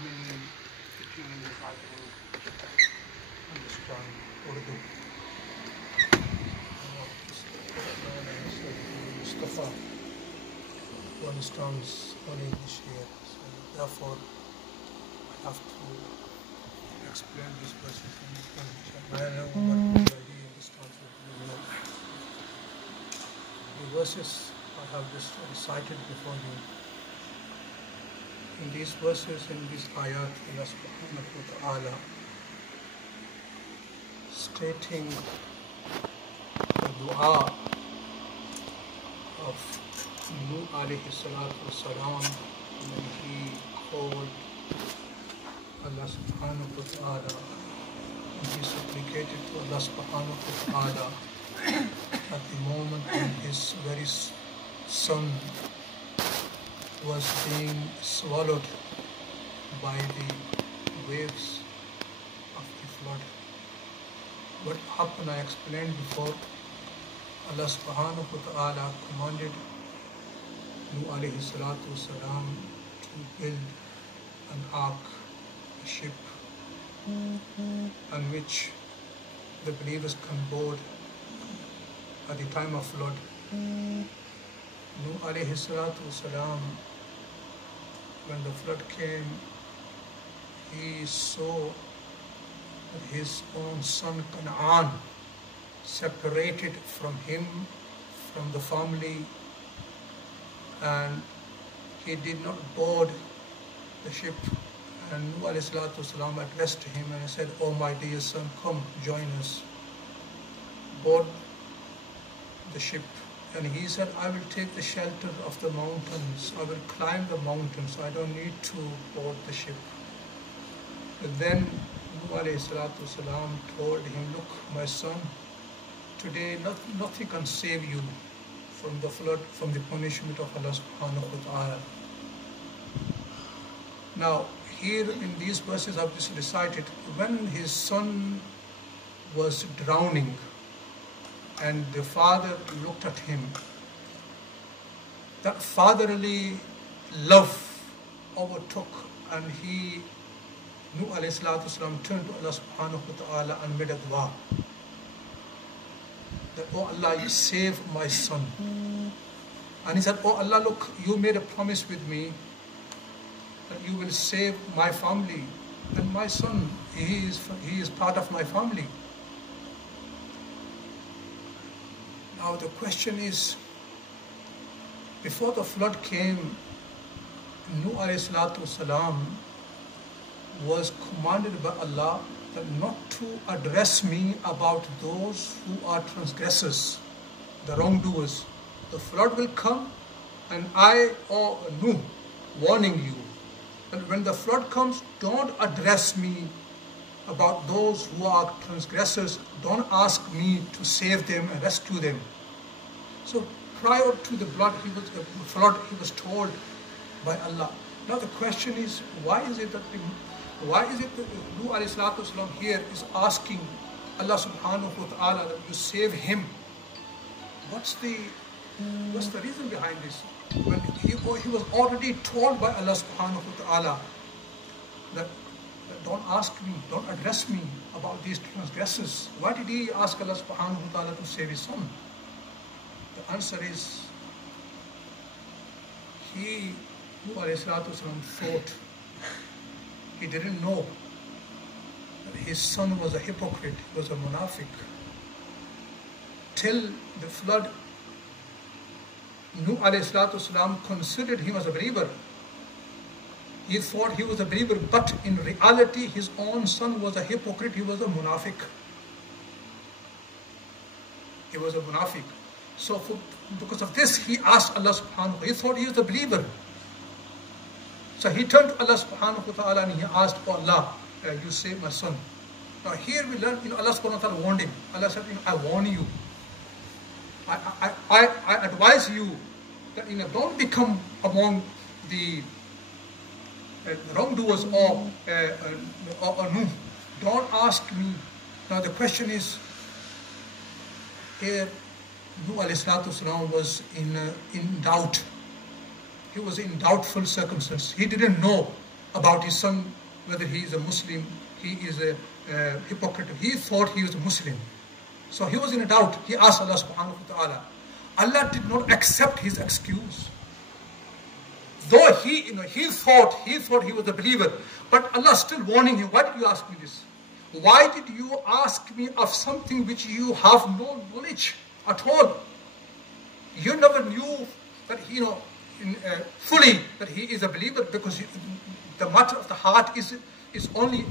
many teachings I can understand Urdu. Mustafa, who understands only English here, so therefore I have to explain these verses in English. I know what he understands Urdu. The verses I have just recited before you. In these verses, in these ayat, Allah subhanahu wa ta'ala stating the dua of Nuh alayhi salatu wasalam when he called Allah subhanahu wa ta'ala, and he supplicated to Allah subhanahu wa ta'ala at the moment when his very son was being swallowed by the waves of the flood. What happened, I explained before. Allah subhanahu wa ta'ala commanded Nuh alayhi salatu wasalam to build an ark, a ship, on which the believers can board at the time of flood. Nuh alayhi salatu wasalam, when the flood came, he saw that his own son Canaan separated from him, from the family, and he did not board the ship. And Nuh alayhi salatu wasalam addressed him and said, "Oh my dear son, come join us, board the ship." And he said, "I will take the shelter of the mountains. I will climb the mountains. I don't need to board the ship." But then Nuh alayhi salatu wasalam told him, "Look, my son, today nothing can save you from the flood, from the punishment of Allah subhanahu wa ta'ala." Now, here in these verses I've just recited, when his son was drowning, and the father looked at him, that fatherly love overtook, and Nuh alayhi salatu wasalam turned to Allah subhanahu wa ta'ala and made a dua that, "Oh Allah, you save my son." And he said, "Oh Allah, look, you made a promise with me that you will save my family, and my son, he is part of my family." Now the question is, before the flood came, Nuh alayhi salatu wasalam was commanded by Allah that not to address me about those who are transgressors, the wrongdoers. The flood will come, and I, or Nuh, warning you that when the flood comes, don't address me about those who are transgressors. Don't ask me to save them and rescue them. So prior to the flood, he was told by Allah. Now the question is, why is it that Nuh alayhi salatu wasalam here is asking Allah subhanahu wa ta'ala that you save him? What's the reason behind this? When he was already told by Allah subhanahu wa ta'ala that don't ask me, don't address me about these transgressors. Why did he ask Allah subhanahu wa ta'ala to save his son? The answer is, Nuh alayhi salatu wasalam thought, he didn't know that his son was a hypocrite, he was a munafiq. Till the flood, Nuh alayhi salatu wasalam considered him as a believer. He thought he was a believer, but in reality his own son was a hypocrite, he was a munafiq. He was a munafiq. So because of this, he asked Allah subhanahu wa ta'ala, he thought he was a believer. So he turned to Allah subhanahu wa ta'ala and he asked, "Oh Allah, you save my son." Now here we learn, Allah subhanahu wa ta'ala warned him. Allah said, "I warn you. I advise you that don't become among the wrongdoers or no. Don't ask me." Now the question is, here Nuh alayhi salatu wasalam was in doubt. He was in doubtful circumstances. He didn't know about his son, whether he is a Muslim, he is a hypocrite. He thought he was a Muslim. So he was in a doubt. He asked Allah subhanahu wa ta'ala. Allah did not accept his excuse. Though he thought he was a believer, but Allah still warning him, why did you ask me this? Why did you ask me of something which you have no knowledge at all? You never knew that fully that he is a believer, because the matter of the heart is only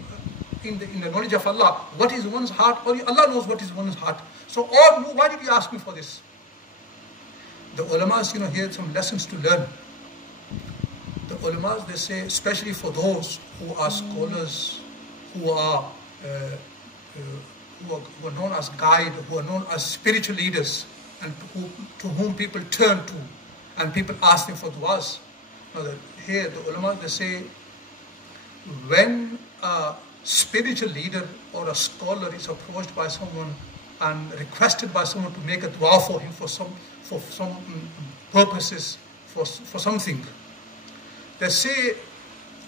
in the knowledge of Allah. What is one's heart? Only Allah knows what is one's heart. So why did you ask me for this? The ulamas, here are some lessons to learn. The ulamas, they say, especially for those who are scholars, who are known as guide, who are known as spiritual leaders, and to whom people turn to, and people ask them for du'as. Here, the ulama, they say, when a spiritual leader or a scholar is approached by someone and requested by someone to make a dua for him for some purposes, for something, they say,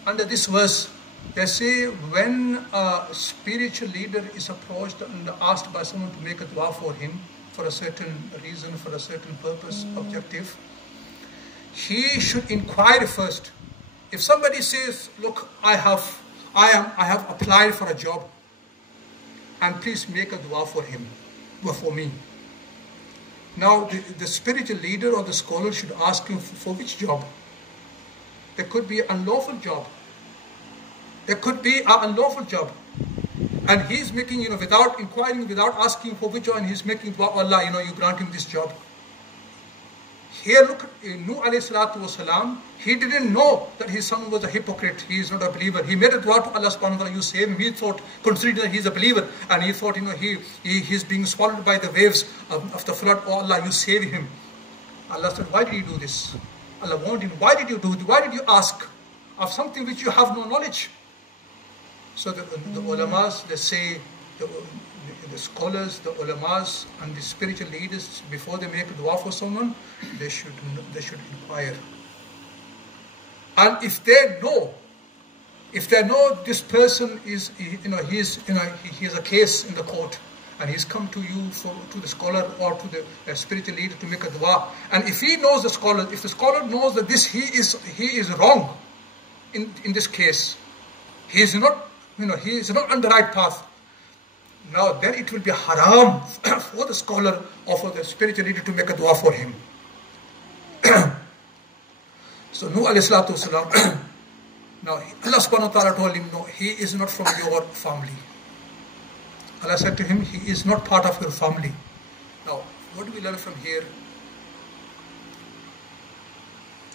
under this verse, they say, when a spiritual leader is approached and asked by someone to make a dua for him, for a certain reason, for a certain purpose, objective, he should inquire first. If somebody says, look, I have applied for a job, and please make a dua for him, or for me. Now, the spiritual leader or the scholar should ask him for which job. There could be an unlawful job. There could be an unlawful job. And he's making, without inquiring, without asking for which one, he's making dua, Allah, you grant him this job. Here, look, Nuh alayhi salatu wasalam, he didn't know that his son was a hypocrite. He is not a believer. He made a dua to Allah subhanahu wa ta'ala, you save him. He thought, considering that he's a believer, and he thought, he's being swallowed by the waves of the flood. Oh Allah, you save him. Allah said, why did you do this? Allah warned him, why did you do it? Why did you ask of something which you have no knowledge? So the ulamas, they say, the scholars, the ulamas, and the spiritual leaders, before they make a dua for someone, they should inquire. And if they know this person is, he has a case in the court, and he's come to you, to the scholar or to the spiritual leader to make a dua, and if he knows the scholar, if the scholar knows that he is wrong in this case, he is not on the right path, now then it will be haram for the scholar or for the spiritual leader to make a dua for him. So Nuh alayhi salatu wasalam, now Allah subhanahu wa ta'ala told him, no, he is not from your family. Allah said to him, he is not part of your family. Now, what do we learn from here?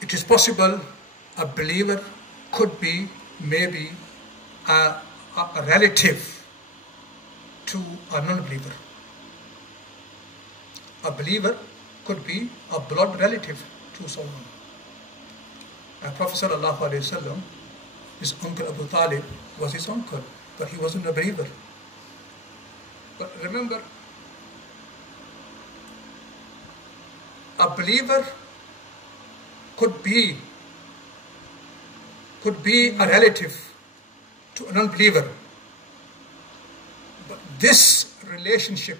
It is possible a believer could be maybe a relative to a non-believer. A believer could be a blood relative to someone. And Prophet sallallahu alaihi wasallam, his uncle Abu Talib was his uncle, but he wasn't a believer. But remember, a believer could be a relative to a non-believer. But this relationship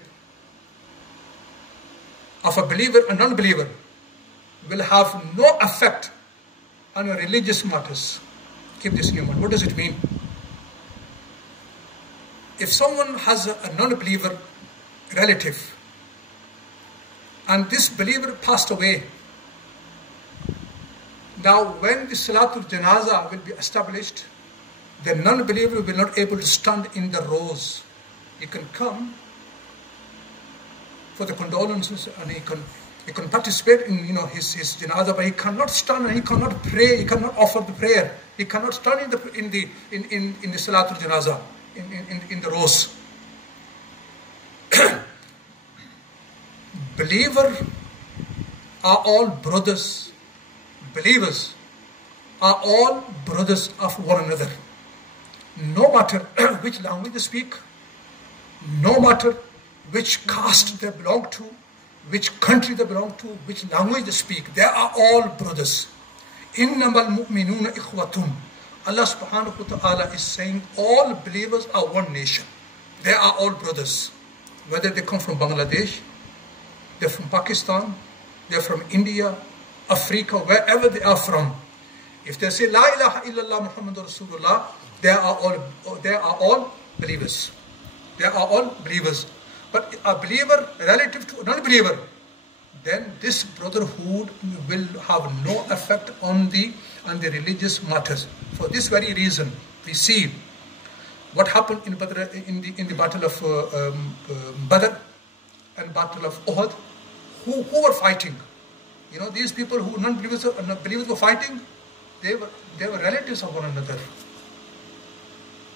of a believer and non-believer will have no effect on your religious matters. Keep this in mind. What does it mean? If someone has a non-believer relative and this believer passed away, now when the Salatul Janazah will be established, the non-believer will not able to stand in the rows. He can come for the condolences and he can participate in his janazah, but he cannot stand and he cannot pray. He cannot offer the prayer. He cannot stand in the Salatul Janazah in the rows. Believers are all brothers. Believers are all brothers of one another. No matter which language they speak, no matter which caste they belong to, which country they belong to, which language they speak, they are all brothers. إِنَّمَا الْمُؤْمِنُونَ إِخْوَةٌ. Allah subhanahu wa ta'ala is saying all believers are one nation. They are all brothers. Whether they come from Bangladesh, they're from Pakistan, they're from India, Africa, wherever they are from. If they say La ilaha illallah Muhammadur Rasulullah, they are all believers. They are all believers. But a believer relative to a non-believer, then this brotherhood will have no effect on the religious matters. For this very reason, we see what happened in the battle of Badr and battle of Uhud. Who were fighting? You know, these people who non-believers were fighting, they were relatives of one another.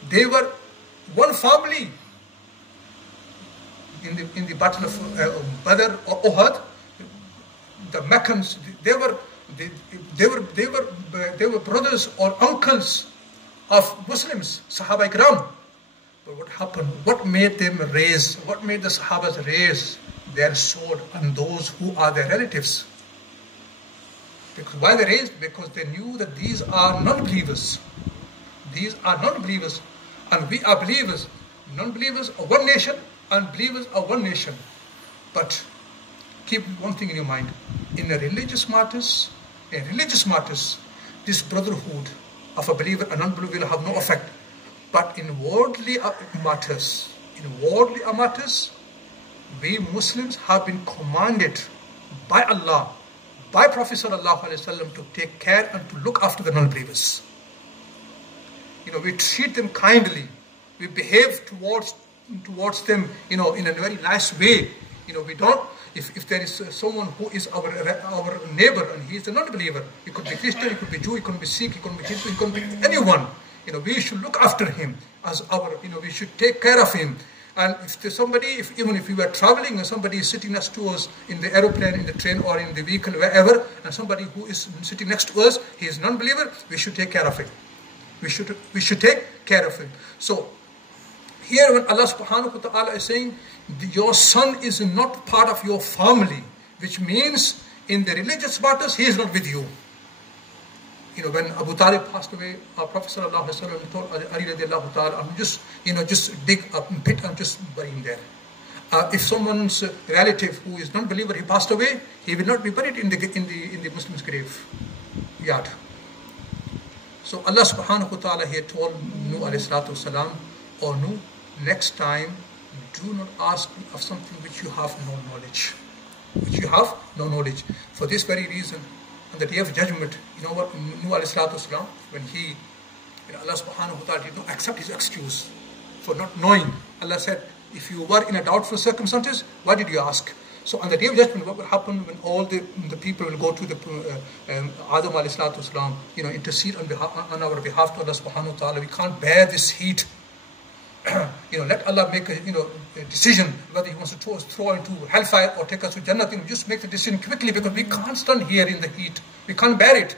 They were one family. In the battle of Badr or Uhud, the Meccans, they were brothers or uncles of Muslims, Sahaba Ikram. But what happened? What made them raise? What made the Sahabas raise their sword on those who are their relatives? Because why they raised? Because they knew that these are non-believers. These are non-believers, and we are believers. Non-believers are one nation, and believers are one nation. But keep one thing in your mind: in the religious matters, this brotherhood of a believer and non-believer will have no effect. But in worldly matters, we Muslims have been commanded by Allah, by Prophet Sallallahu Alaihi Wasallam, to take care and to look after the non-believers. You know, we treat them kindly, we behave towards them, you know, in a very nice way. You know, we don't. If there is someone who is our neighbor and he is a non-believer, he could be Christian, he could be Jew, he could be Sikh, he could be Hindu, he could be anyone. You know, we should look after him as we should take care of him. And if there's somebody, even if we were traveling and somebody is sitting next to us in the aeroplane, in the train, or in the vehicle, wherever, and somebody who is sitting next to us, he is non-believer, we should take care of him. We should take care of him. So here when Allah subhanahu wa ta'ala is saying, your son is not part of your family, which means in the religious matters, he is not with you. You know, when Abu Talib passed away, our Prophet sallallahu alaihi wasallam told Ali radiallahu ta'ala, just dig a pit and just bury him there. If someone's relative who is non-believer, he passed away, he will not be buried in the Muslim's grave yard. So Allah subhanahu wa ta'ala here told Nuh alayhi salatu wasalam, "O Nuh, next time do not ask me of something which you have no knowledge. For this very reason, on the day of judgment, you know what Nuh alayhi salatu wasalam, when Allah subhanahu wa ta'ala did not accept his excuse for not knowing, Allah said, if you were in a doubtful circumstances, why did you ask? So on the day of judgment, what will happen when all the people will go to the Adam alayhi salatu wasalam, you know, intercede on our behalf to Allah subhanahu wa ta'ala. We can't bear this heat. You know, let Allah make a decision whether He wants to throw into hellfire or take us to Jannah. You know, just make the decision quickly, because we can't stand here in the heat. We can't bear it.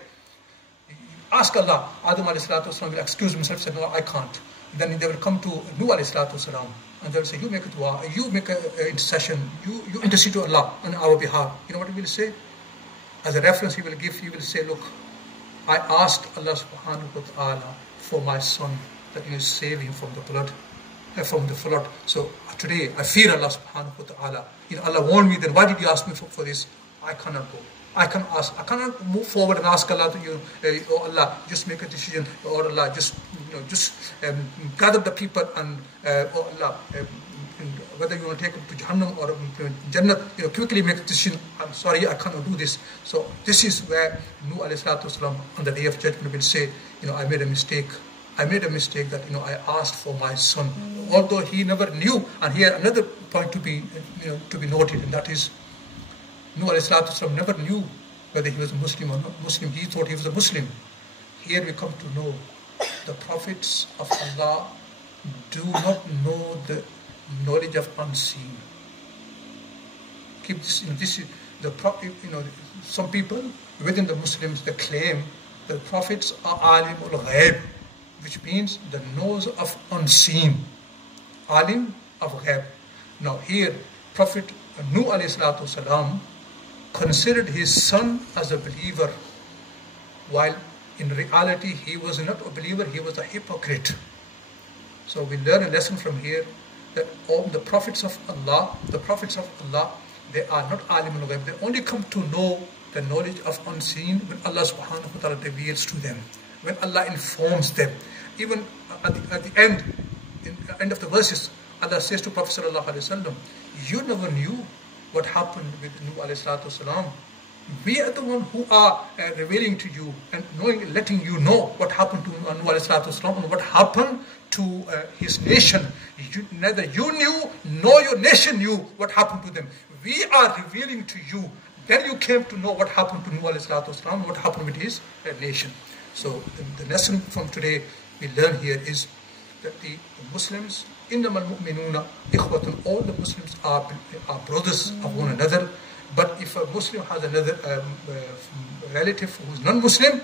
Ask Allah. Adam alayhi salatu wasalam will excuse himself, say, no, I can't. Then they will come to Nuh alayhi salatu wasalam, and they will say, you make a dua, you make an intercession, you intercede to Allah on our behalf. You know what he will say? As a reference he will give, he will say, look, I asked Allah subhanahu wa ta'ala for my son, that He will save him from the flood. So today I fear Allah subhanahu wa ta'ala. You know, Allah warned me, then why did you ask me for this? I cannot go. I cannot move forward and ask Allah to oh Allah, just make a decision, or Allah, just gather the people and oh Allah, whether you want to take them to Jahannam or Jannah, quickly make a decision. I'm sorry, I cannot do this. So this is where Nuh alayhi salatu wasalam on the day of judgment will say, I made a mistake. I made a mistake that I asked for my son, although he never knew. And here another point to be noted, and that is Nuh alayhi salatu wasalam never knew whether he was a Muslim or not Muslim. He thought he was a Muslim. Here we come to know the prophets of Allah do not know the knowledge of unseen. Keep this. This is the some people within the Muslims, they claim that the prophets are alim ul ghaib, which means the knows of unseen. Alim of ghaib. Now here, Prophet Nuh alayhi salatu wasalam considered his son as a believer, while in reality he was not a believer, he was a hypocrite. So we learn a lesson from here that all the prophets of Allah, they are not alim al-ghayb. They only come to know the knowledge of unseen when Allah subhanahu wa ta'ala reveals to them, when Allah informs them. Even at the end, in the end of the verses, Allah says to Prophet sallallahu alaihi wasallam, you never knew what happened with Nuh alayhi salatu wasalam. We are the one who are revealing to you and knowing, letting you know what happened to Nuh alayhi salatu wasalam and what happened to his nation. Neither you knew nor your nation knew what happened to them. We are revealing to you. Then you came to know what happened to Nuh alayhi salatu wasalam, what happened with his nation. So the lesson from today we learn here is that the Muslims, إِنَّمَا الْمُؤْمِنُونَ إِخْوَةٌ, all the Muslims are brothers of one another. But if a Muslim has another relative who is non-Muslim,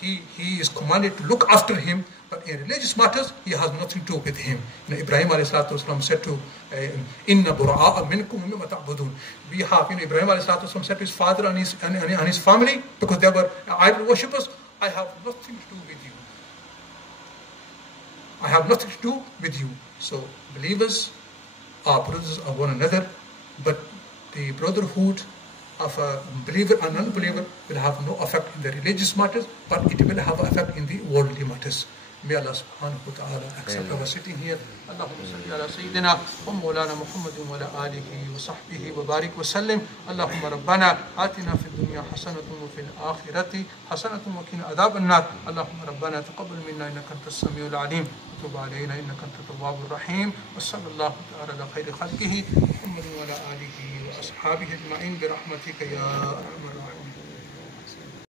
he is commanded to look after him. But in religious matters, he has nothing to do with him. Ibrahim alayhi salatu wasalam said to Inna bura'a minkum mimma ta'budun. We have, Ibrahim alayhi salatu wasalam said to his father and his family, because they were idol worshippers, I have nothing to do with you. I have nothing to do with you. So believers are brothers of one another, but the brotherhood of a believer and non-believer will have no effect in the religious matters, but it will have effect in the worldly matters. May Allah subhanahu wa ta'ala accept our sitting here. Allahumma salli ala sayyidina wa mawlana Muhammadin wa ala alihi wa sahbihi wa barik wa sallim. Allahumma rabbana atina fid dunya hasanatun wa fil akhirati hasanatun wa qina adhaban nar. Allahumma rabbana taqabbal minna innaka antas samiul alim wa tub alayna innaka antat tawwabur rahim. Wa sallallahu ta'ala ala khayri khalqihi Muhammadin wa ala alihi wa ashabihi ajma'in bi rahmatika ya arhamar rahimin.